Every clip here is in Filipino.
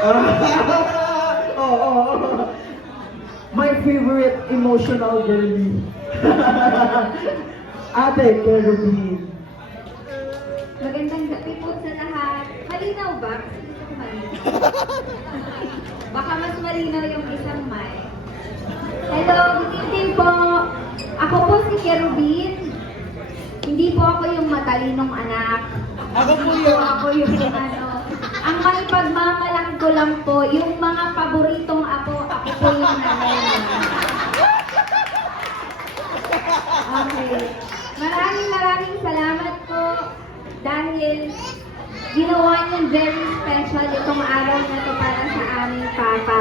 Oh. My favorite emotional girlie. Ate Kerubin. Magandang gabi po sa lahat. Malinaw ba? Kasi gusto ko malinaw. Baka mas malinaw yung isang mic. Hello, good evening po. Ako po si Kerubin. Hindi po ako yung matalinong anak. Ako po Hindi po ako yung ang may pagmamalaki ko lang po, yung mga paboritong ako po yung nanay niya. Okay. Maraming salamat po dahil ginawa niyo very special itong araw na to para sa aming papa.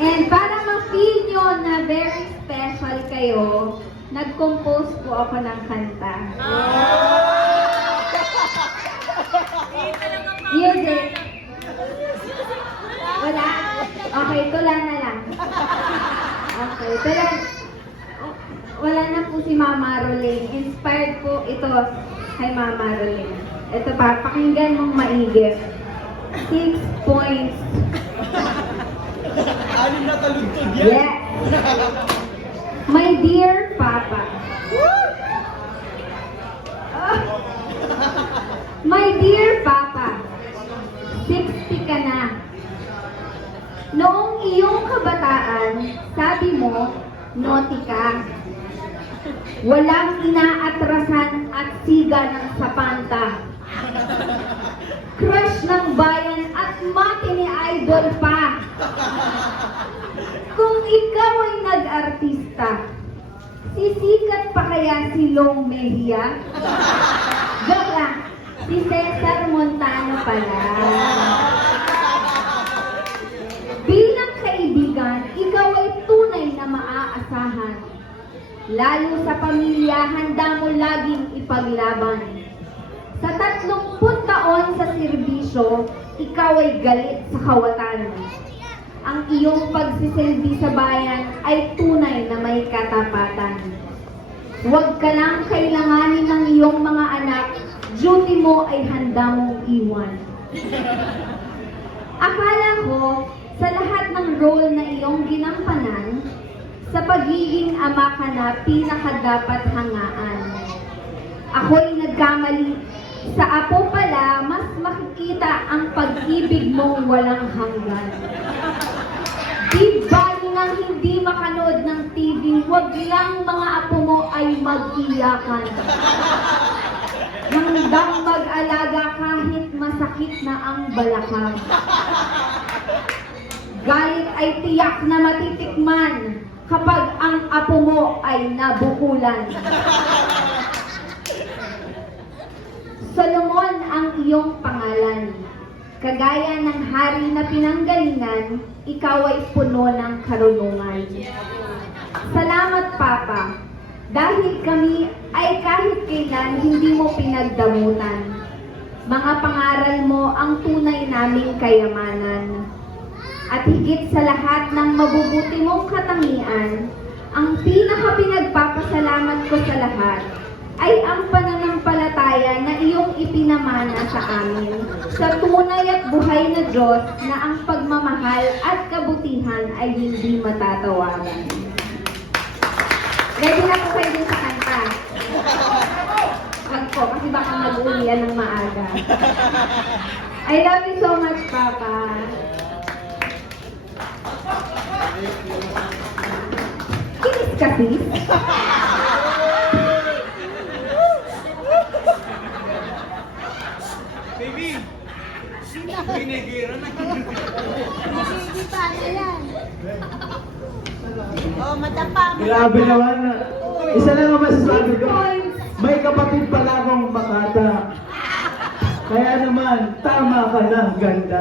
And para ma-feel nyo na very special kayo, nag-compose po ako ng kanta. Music. Wala? Okay, tula na lang. Okay, tula. Wala na po si Mama Rolling. Inspired po ito kay Mama Rolling. Ito pa, pakinggan mong maigi. 6 points. Anim na talugtog yan. Yes. My dear Papa. My dear Papa, 60 ka na. Noong iyong kabataan, sabi mo, naughty ka. Walang inaatrasan at siga ng sapanta. Crush ng bayan at matini idol pa. Kung ikaw ay nag-artista, sisikat pa kaya si Long Mejia? Joke lang, si Cesar Montano pala. Bilang kaibigan, ikaw ay tunay na maaasahan. Lalo sa pamilya, handa mo laging ipaglaban. Sa 30 taon sa serbisyo, ikaw ay galit sa kawatan. Ang iyong pagsisilbi sa bayan ay tunay na may katapatan. Huwag ka lang kailanganin ng iyong mga anak, duty mo ay handa mong iwan. Akala ko, sa lahat ng role na iyong ginampanan, sa pagiging ama ka na pinakadapat hangaan. Ako'y nagkamali. Sa apo pala, mas makikita ang pag-ibig mong walang hanggan. Di bali nang hindi makanood ng TV, wag lang mga apo mo ay mag-iyakan. Handang mag-alaga kahit masakit na ang balakang. Galit ay tiyak na matitikman kapag ang apo mo ay nabukulan. Solomon ang iyong pangalan. Kagaya ng hari na pinanggalingan, ikaw ay puno ng karunungan. Salamat, Papa, dahil kami ay kahit kailan hindi mo pinagdamutan. Mga pangaral mo ang tunay naming kayamanan. At higit sa lahat ng mabubuti mong katangian, ang pinaka-pinagpapasalamat ko sa lahat ay ang pananampalataya na iyong ipinamana sa amin sa tunay at buhay na Diyos na ang pagmamahal at kabutihan ay hindi matatawaran. Ready na po kayo din sa kanta. Wag po, kasi baka mag-uwian ng maaga. I love you so much, Papa. Kinis ka, sis? Baby! Binigira na. Hindi pa na yan. Oh, matapa. Grabe naman. Isa lang ang masasabi ko. May kapatid pala akong makata. Kaya naman, tama ka na, ganda.